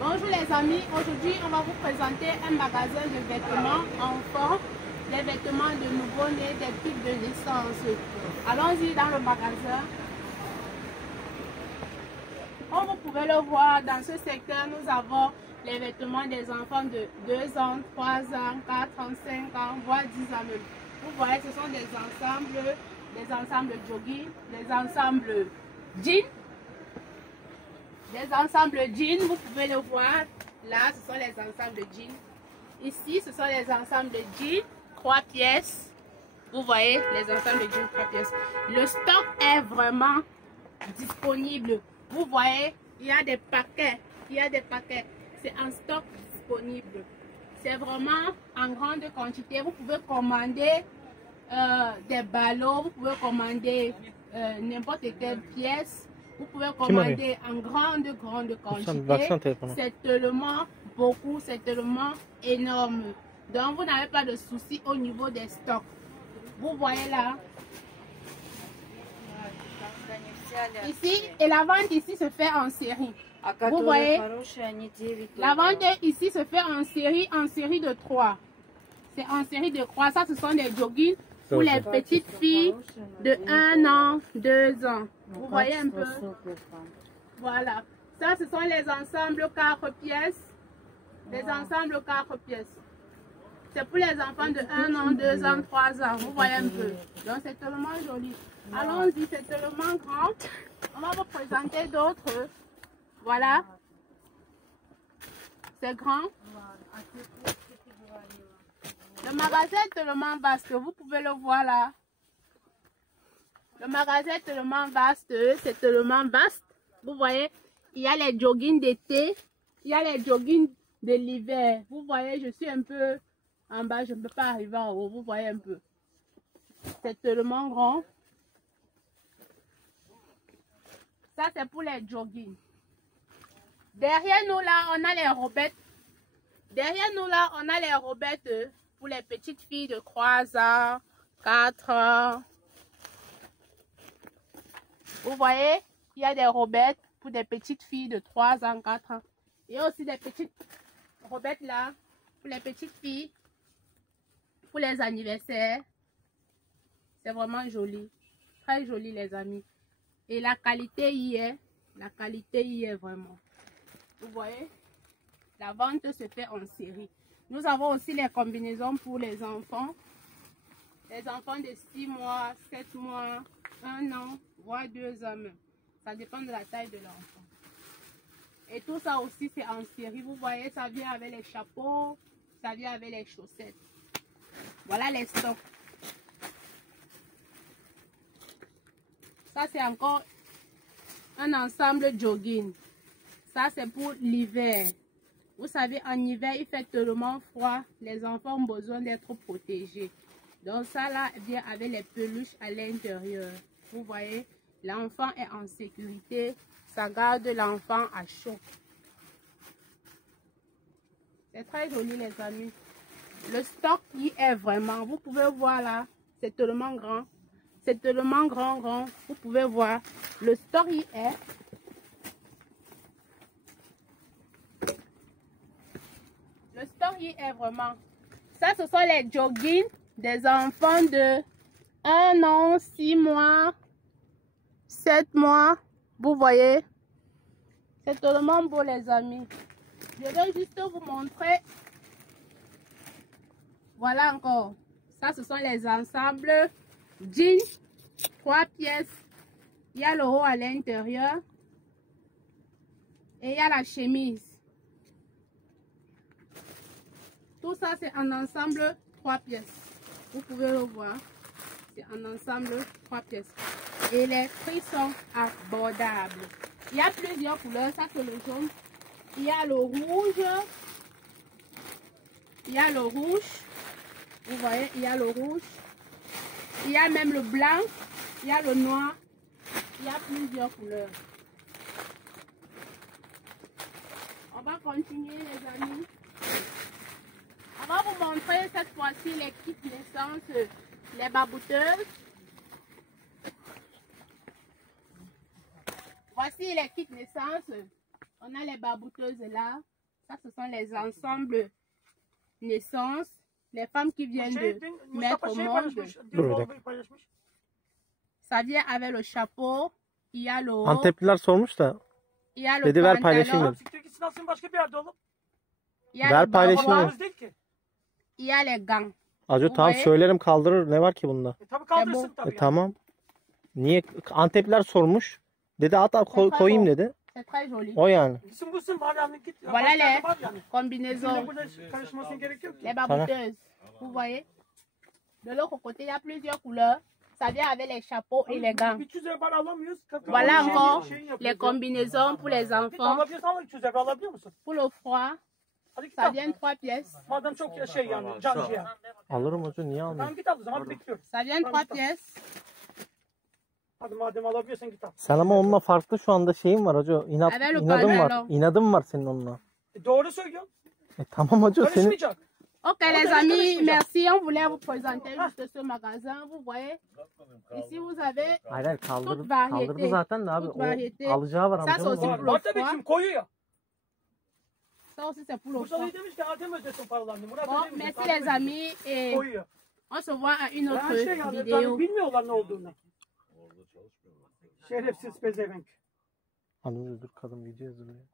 Bonjour les amis, aujourd'hui on va vous présenter un magasin de vêtements enfants, des vêtements de nouveau-nés, des types de naissance. Allons-y dans le magasin. Comme vous pouvez le voir, dans ce secteur, nous avons les vêtements des enfants de 2 ans, 3 ans, 4 ans, 5 ans, voire 10 ans même. Vous voyez, ce sont des ensembles jogging, des ensembles jeans. Des ensembles jeans, vous pouvez le voir. Là, ce sont les ensembles jeans. Ici, ce sont les ensembles jeans, 3 pièces. Vous voyez, les ensembles jeans, 3 pièces. Le stock est vraiment disponible. Vous voyez, il y a des paquets. C'est en stock disponible. C'est vraiment en grande quantité. Vous pouvez commander des ballots, vous pouvez commander n'importe quelle pièce. Vous pouvez commander en grande quantité. C'est tellement beaucoup, c'est tellement énorme. Donc, vous n'avez pas de souci au niveau des stocks. Vous voyez là. Ici, et la vente ici se fait en série. Vous voyez, la vente ici se fait en série de 3. C'est en série de 3. Ça, ce sont des joggings pour les petites filles de 1 an, 2 ans. Vous voyez un peu? Voilà. Ça, ce sont les ensembles 4 pièces. Les ensembles 4 pièces. C'est pour les enfants de 1 an, 2 ans, 3 ans. Vous voyez un peu? Donc, c'est tellement joli. Allons-y, c'est tellement grand. On va vous présenter d'autres. Voilà. C'est grand. Le magasin est tellement vaste. Vous pouvez le voir là. Le magasin est tellement vaste. C'est tellement vaste. Vous voyez, il y a les joggings d'été. Il y a les joggings de l'hiver. Vous voyez, je suis un peu en bas. Je ne peux pas arriver en haut. Vous voyez un peu. C'est tellement grand. Ça, c'est pour les joggings. Derrière nous, là, on a les robettes. Derrière nous, là, on a les robettes pour les petites filles de 3 ans, 4 ans. Vous voyez, il y a des robettes pour des petites filles de 3 ans, 4 ans. Il y a aussi des petites robettes là, pour les petites filles, pour les anniversaires. C'est vraiment joli. Très joli, les amis. Et la qualité y est. La qualité y est vraiment. Vous voyez, la vente se fait en série. Nous avons aussi les combinaisons pour les enfants. Les enfants de 6 mois, 7 mois, 1 an, voire 2 ans même. Ça dépend de la taille de l'enfant. Et tout ça aussi, c'est en série. Vous voyez, ça vient avec les chapeaux, ça vient avec les chaussettes. Voilà les stocks. Ça, c'est encore un ensemble jogging. Ça, c'est pour l'hiver. Vous savez, en hiver, il fait tellement froid. Les enfants ont besoin d'être protégés. Donc, ça là vient avec les peluches à l'intérieur. Vous voyez, l'enfant est en sécurité. Ça garde l'enfant à chaud. C'est très joli, les amis. Le stock y est vraiment. Vous pouvez voir là, c'est tellement grand. C'est tellement grand. Vous pouvez voir. Le stock y est. Le stock y est vraiment. Ça, ce sont les joggings des enfants de 1 an, 6 mois, 7 mois. Vous voyez. C'est tellement beau, les amis. Je vais juste vous montrer. Voilà encore. Ça, ce sont les ensembles jeans, 3 pièces. Il y a le haut à l'intérieur. Et il y a la chemise. Tout ça, c'est en ensemble 3 pièces. Vous pouvez le voir. C'est en ensemble 3 pièces. Et les prix sont abordables. Il y a plusieurs couleurs. Ça, c'est le jaune. Il y a le rouge. Il y a le rouge. Vous voyez, il y a le rouge. Il y a même le blanc. Il y a le noir. Il y a plusieurs couleurs. On va continuer, les amis. On va vous montrer cette fois-ci les kits naissance, les babouteuses. Voici les kits naissance. On a les barbouteuses là. Ça, ce sont les ensembles naissance. Les femmes qui viennent de mettre au monde. Ça vient avec le chapeau. Il y a le haut. Antepliler sormuş da. Il y a le Dedi ver pantalon. paylaşayım dedim. Siktir gitsin alsın başka bir yerde oğlum. Il y a Ver le paylaşayım barbouan. dedim. Değil ki. Il y a les gants. Acı tamam Burayı- söylerim kaldırır. Ne var ki bunda? Tabii kaldırsın tabii. Tamam. Niye? Antepliler sormuş. Dedi at koyayım dedi. C'est très joli. O yani. Gitsin bulsun var yani git. Voilà Başka les yerde var yani. combinaisons. Burada karışmasına gerek yok ki. Les barbouteuses. Vous voyez? De l'autre côté, il y a plusieurs couleurs. Ça vient avec les chapeaux et les gants. 300 lira para alamıyoruz. Voilà Şey- encore şeyini yapıyoruz les ya. combinaisons pour les Git enfants. alabiliyorsan al 300 lira alabiliyor musun? Pour le froid, Hadi git ça al. vient 3 pièces. Madem çok şey yani cancı ya. Alırım hoca niye Tamam almayayım? git al o zaman hadi bekliyorum. Ça vient 3 pièces. Hadi madem alabiliyorsan git al. Sen ama onunla farklı şu anda şeyin var hoca. Evet, İnadım var. pardon. İnadım var senin onunla. Doğru söylüyorsun. Tamam hoca senin. Karışmayacak. Ok les amis, merci. On voulait vous présenter juste ce magasin. Vous voyez, ici vous avez Hayır hayır kaldırdı, Tut variete. kaldırdı zaten de abi. Tut O variete. alacağı var Ça, amcamın. c'est Var, aussi var tabii kim koyuyor. ça aussi c'est pour le Bursalı froid. demiş ki Adem ödesin paralarını. Murat Bon, ödemiş. merci Adem les ödesin. amis et Koyuyor. on se voit à une Her autre şey yani vidéo. bilmiyorlar ne olduğunu. Şerefsiz pezevenk. Anladın dur kadın video hazırlıyor.